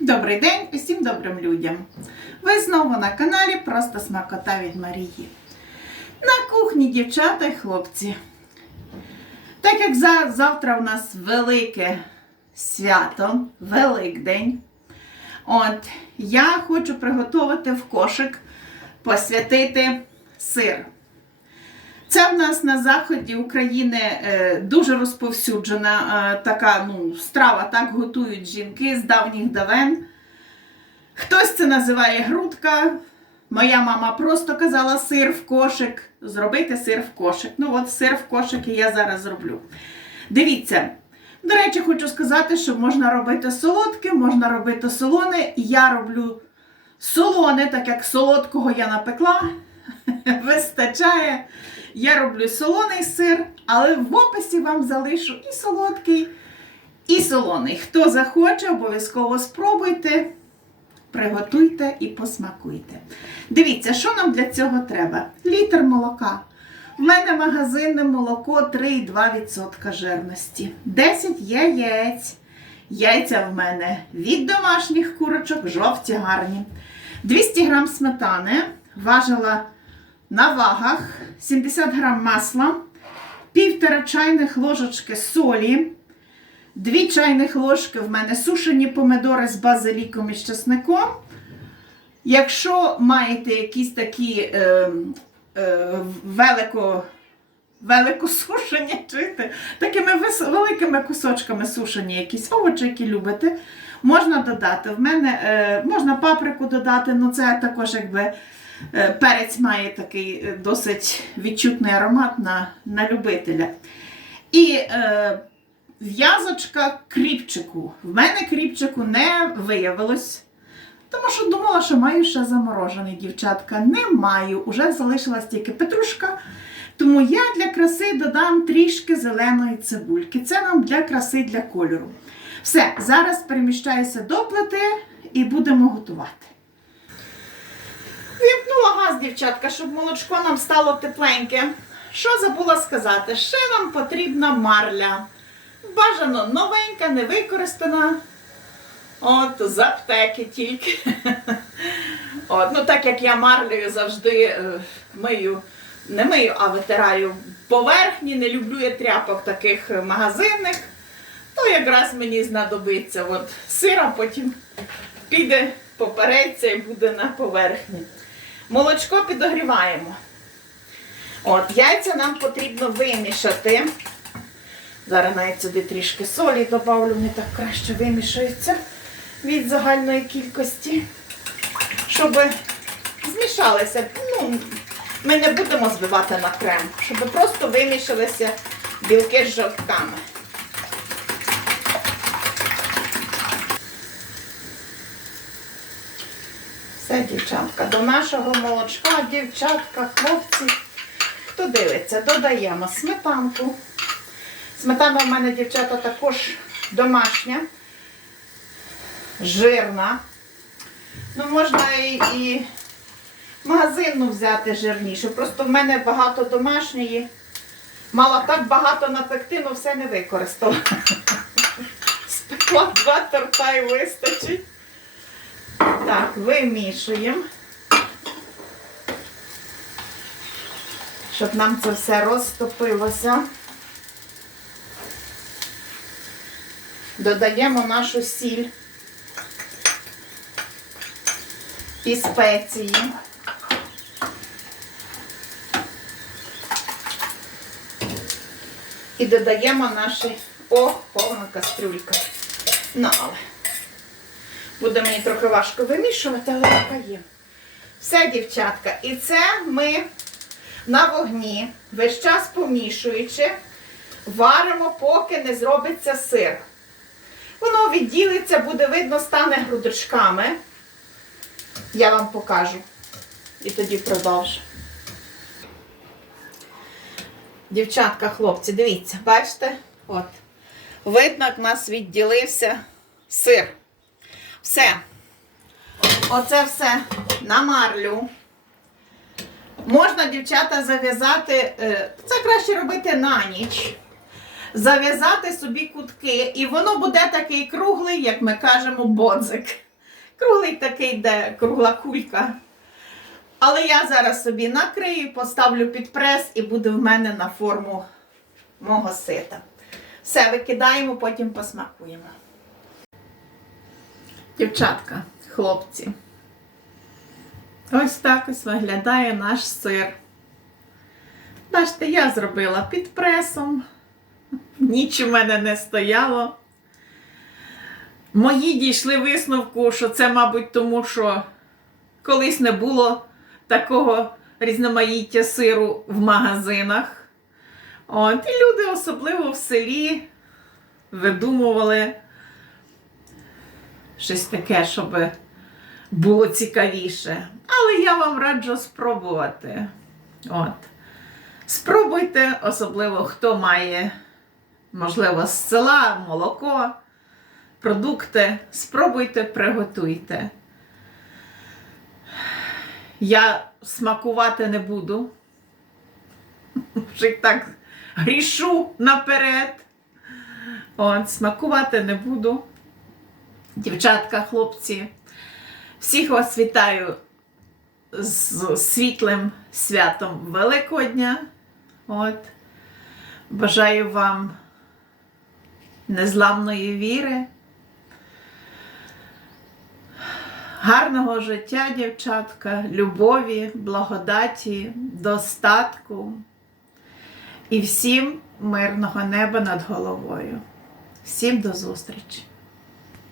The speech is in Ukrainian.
Добрий день усім добрим людям. Ви знову на каналі Просто смакота від Марії. На кухні дівчата і хлопці. Так як завтра у нас велике свято, Великдень. От, я хочу приготувати в кошик посвятити сир. Це в нас на заході України е, дуже розповсюджена е, така ну, страва, так готують жінки з давніх давен. Хтось це називає грудка. Моя мама просто казала сир в кошик. Зробити сир в кошик. Ну, от сир в кошик я зараз зроблю. Дивіться. До речі, хочу сказати, що можна робити солодке, можна робити солоне. Я роблю солоне, так як солодкого я напекла. Вистачає. Я роблю солоний сир, але в описі вам залишу і солодкий, і солоний. Хто захоче, обов'язково спробуйте, приготуйте і посмакуйте. Дивіться, що нам для цього треба? Літр молока. В мене магазинне молоко 3,2% жирності. 10 яєць. Яйця в мене від домашніх курочок, жовті гарні. 200 грам сметани. Важила на вагах 70 грам масла, півтора чайних ложечки солі, 2 чайних ложки в мене сушені помидори з базиліком і з чесником. Якщо маєте якісь такі е, е, велико, велико сушені, чуєте, такими великими кусочками сушені якісь овочі, які любите, можна додати. В мене е, можна паприку додати, але це також якби. Е, Перець має такий е, досить відчутний аромат на, на любителя. І е, в'язочка кріпчику. В мене кріпчику не виявилось. Тому що думала, що маю ще заморожений, дівчатка. Не маю. Уже залишилась тільки петрушка. Тому я для краси додам трішки зеленої цибульки. Це нам для краси, для кольору. Все, зараз переміщаюся до плити і будемо готувати. Газ, дівчатка, щоб молочко нам стало тепленьке. Що забула сказати? Ще нам потрібна марля. Бажано новенька, не використана. От, з аптеки тільки. От, ну так як я марлею завжди е, мию, не мию, а витираю поверхні, не люблю я тряпок таких е, магазинних, то якраз мені знадобиться. От, сира потім піде, попереться і буде на поверхні. Молочко підогріваємо. От, яйця нам потрібно вимішати. Зараз навіть сюди трішки солі добавлю, вони так краще вимішаються від загальної кількості, щоб змішалися. Ну, ми не будемо збивати на крем, щоб просто вимішалися білки з жовтками. Все, дівчатка, до нашого молочка, дівчатка, хлопці. Хто дивиться, додаємо сметанку. Сметана в мене, дівчата, також домашня, жирна. Ну, можна і, і магазинну взяти жирнішу. Просто в мене багато домашньої. Мала так багато напекти, але все не використала. Спекла два торта і вистачить. Вимішуємо. Щоб нам це все розтопилося. Додаємо нашу сіль і спеції. І додаємо наші... О, повна кастрюлька. Ну, але буде мені трохи важко вимішувати, але така є. Все, дівчатка. І це ми на вогні, весь час помішуючи, варимо, поки не зробиться сир. Воно відділиться, буде видно, стане грудочками. Я вам покажу. І тоді продовжу. Дівчатка, хлопці, дивіться, бачите? От. Видно, як в нас відділився сир. Все. Оце все на марлю. Можна, дівчата, зав'язати, е, це краще робити на ніч. Зав'язати собі кутки, і воно буде такий круглий, як ми кажемо, бодзик. Круглий такий, де кругла кулька. Але я зараз собі накрию, поставлю під прес і буде в мене на форму мого сита. Все, викидаємо, потім посмакуємо. Дівчатка, хлопці. Ось так ось виглядає наш сир. Бачите, я зробила під пресом. Ніч у мене не стояло. Мої дійшли висновку, що це, мабуть, тому що колись не було такого різноманіття сиру в магазинах. От, і люди, особливо в селі, видумували щось таке, щоб було цікавіше. Але я вам раджу спробувати. От. Спробуйте, особливо хто має, можливо, з села, молоко, продукти. Спробуйте, приготуйте. Я смакувати не буду. Вже так грішу наперед. От, смакувати не буду. Дівчатка, хлопці, всіх вас вітаю з світлим святом Великодня. От. Бажаю вам незламної віри, гарного життя, дівчатка, любові, благодаті, достатку і всім мирного неба над головою. Всім до зустрічі!